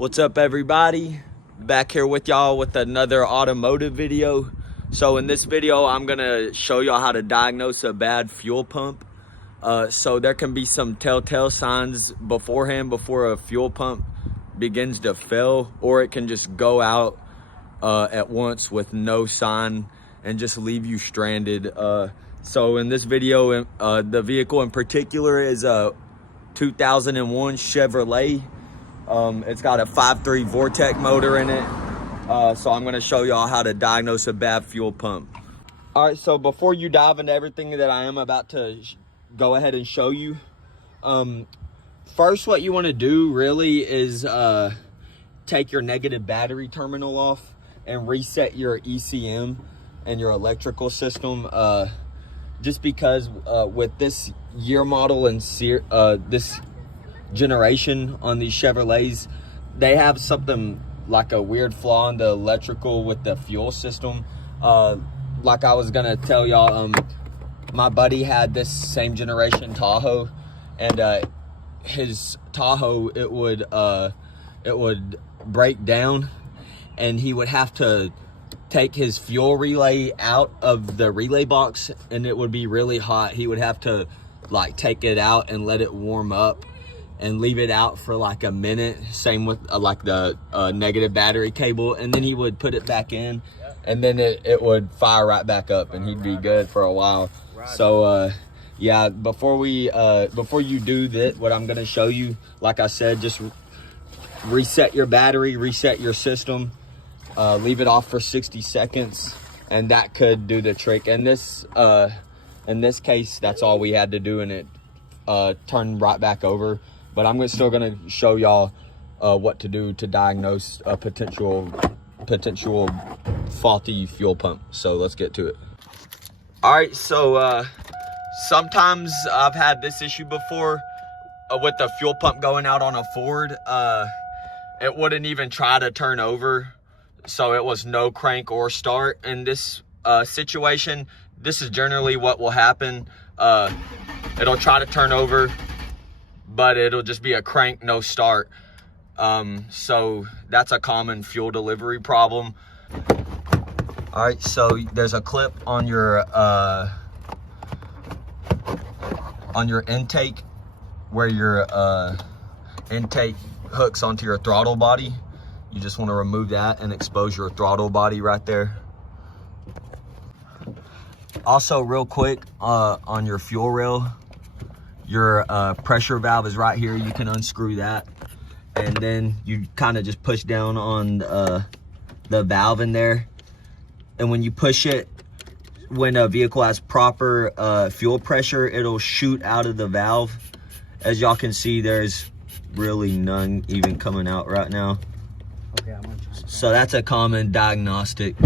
What's up, everybody? Back here with y'all with another automotive video. So in this video, I'm gonna show y'all how to diagnose a bad fuel pump. So there can be some telltale signs beforehand before a fuel pump begins to fail, or it can just go out at once with no sign and just leave you stranded. So in this video, the vehicle in particular is a 2001 Chevrolet. It's got a 5.3 Vortec motor in it. So I'm gonna show y'all how to diagnose a bad fuel pump. All right, so before you dive into everything that I am about to go ahead and show you, first what you wanna do really is take your negative battery terminal off and reset your ECM and your electrical system. Just because with this year model and this generation on these Chevrolets, they have something like a weird flaw in the electrical with the fuel system. Like I was gonna tell y'all, my buddy had this same generation Tahoe, and his Tahoe, it would break down, and he would have to take his fuel relay out of the relay box, and it would be really hot. He would have to like take it out and let it warm up and leave it out for like a minute. Same with like the negative battery cable, and then he would put it back in, and then it would fire right back up, and he'd be good for a while. So yeah, before you do that, what I'm gonna show you, like I said, just reset your battery, reset your system, leave it off for 60 seconds, and that could do the trick. And in this case, that's all we had to do, and it turned right back over. But I'm still gonna show y'all what to do to diagnose a potential faulty fuel pump. So let's get to it. All right, so sometimes I've had this issue before with the fuel pump going out on a Ford. It wouldn't even try to turn over, so it was no crank or start. In this situation, this is generally what will happen. It'll try to turn over, but it'll just be a crank, no start. So that's a common fuel delivery problem. All right, so there's a clip on your intake where your intake hooks onto your throttle body. You just want to remove that and expose your throttle body right there. Also, real quick, on your fuel rail, your pressure valve is right here. You can unscrew that, and then you kind of just push down on the valve in there. And when you push it, when a vehicle has proper fuel pressure, it'll shoot out of the valve. As y'all can see, there's really none even coming out right now. Okay, I'm gonna try. So that's a common diagnostic.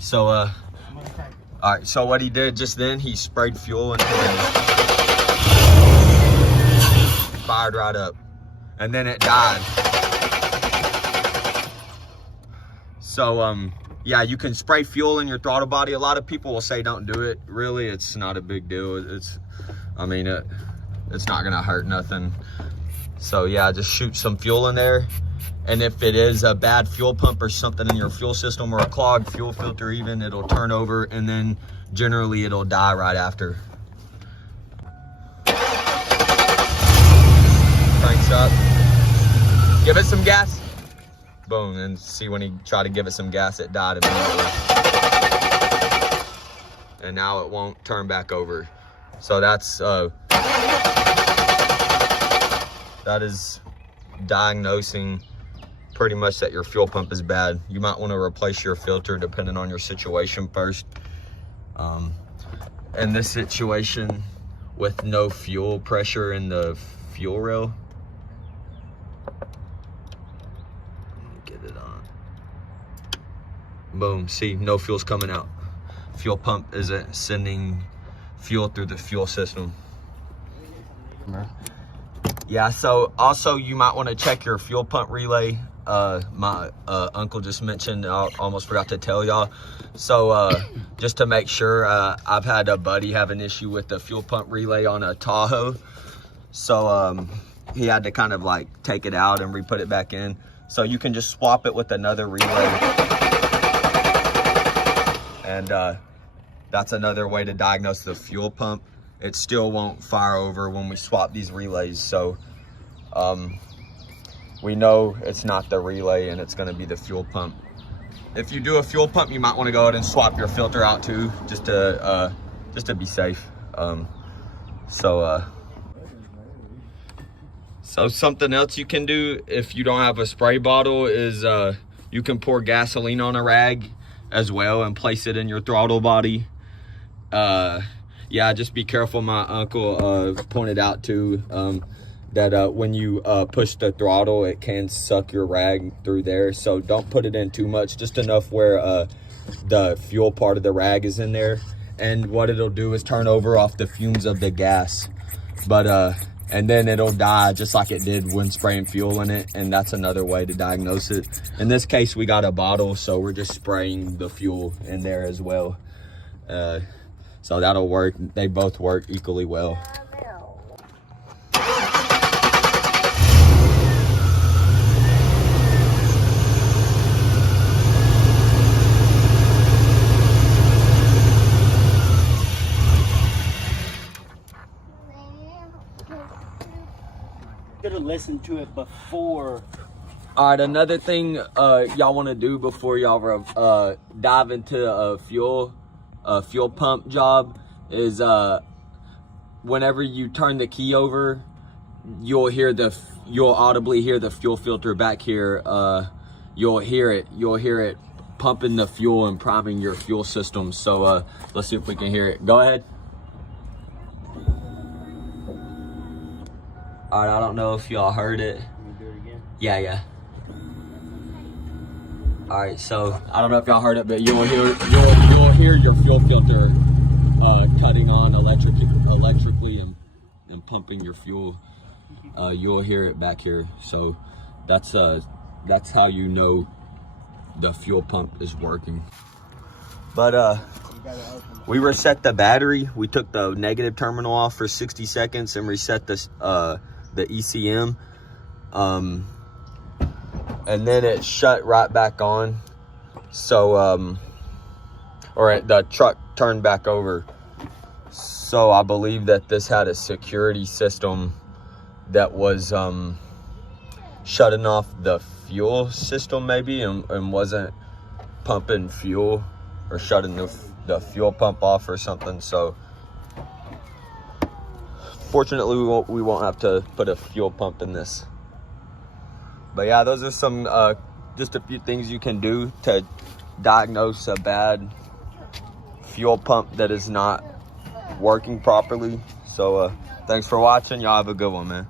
So all right, so what he did just then, he sprayed fuel and fired right up, and then it died. So yeah, you can spray fuel in your throttle body. A lot of people will say don't do it. Really, it's not a big deal. It's not gonna hurt nothing. So yeah, just shoot some fuel in there. And if it is a bad fuel pump or something in your fuel system, or a clogged fuel filter even, it'll turn over, and then generally it'll die right after. Cranks up. Give it some gas. Boom, and see, when he tried to give it some gas, it died immediately. And now it won't turn back over. So that's that is diagnosing pretty much that your fuel pump is bad. You might want to replace your filter depending on your situation first. In this situation, with no fuel pressure in the fuel rail, get it on. Boom, see, no fuel's coming out. Fuel pump isn't sending fuel through the fuel system. Yeah, so also you might want to check your fuel pump relay. My uncle just mentioned, I almost forgot to tell y'all. So just to make sure, I've had a buddy have an issue with the fuel pump relay on a Tahoe. So he had to kind of like take it out and re-put it back in. So you can just swap it with another relay. And that's another way to diagnose the fuel pump. It still won't fire over when we swap these relays. So we know it's not the relay and it's gonna be the fuel pump. If you do a fuel pump, you might wanna go ahead and swap your filter out too, just to be safe. So something else you can do if you don't have a spray bottle is you can pour gasoline on a rag as well and place it in your throttle body. Yeah, just be careful. My uncle pointed out too that when you push the throttle, it can suck your rag through there. So don't put it in too much, just enough where the fuel part of the rag is in there. And what it'll do is turn over off the fumes of the gas. But and then it'll die just like it did when spraying fuel in it. And that's another way to diagnose it. In this case, we got a bottle, so we're just spraying the fuel in there as well. So that'll work. They both work equally well. Could have listened to it before. All right, another thing y'all want to do before y'all dive into a fuel pump job is whenever you turn the key over, you'll audibly hear the fuel filter back here. You'll hear it pumping the fuel and priming your fuel system. So let's see if we can hear it. Go ahead. All right, I don't know if y'all heard it. Can we do it again? Yeah. All right, so I don't know if y'all heard it, but you'll hear your fuel filter cutting on electrically and pumping your fuel. You'll hear it back here. So that's how you know the fuel pump is working. But we reset the battery. We took the negative terminal off for 60 seconds and reset this the ECM, and then it shut right back on. So the truck turned back over. So I believe that this had a security system that was shutting off the fuel system maybe and wasn't pumping fuel, or shutting the fuel pump off or something. So fortunately we won't have to put a fuel pump in this. But yeah, those are some just a few things you can do to diagnose a bad fuel pump that is not working properly. So thanks for watching. Y'all have a good one, man.